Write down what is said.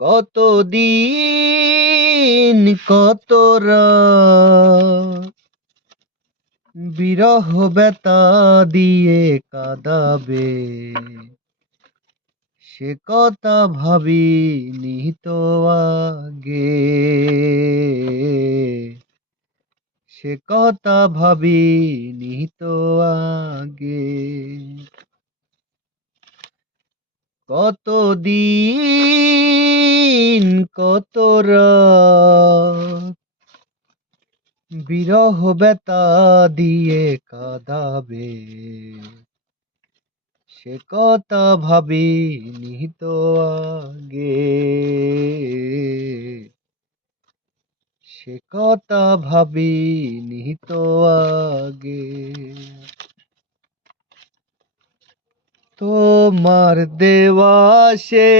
কত দিন কত রাত বিরহ বেতা দিয়ে কাঁদাবে, সে কথা ভাবিনি তো আগে, সে কথা ভাবিনি তো আগে। কত দিন কত রাত বিরহ বেতা দিয়ে কাঁদাবে, সে কথা ভাবিনি তো আগে, সে কথা ভাবিনি তো আগে। তোমার দেওয়া সে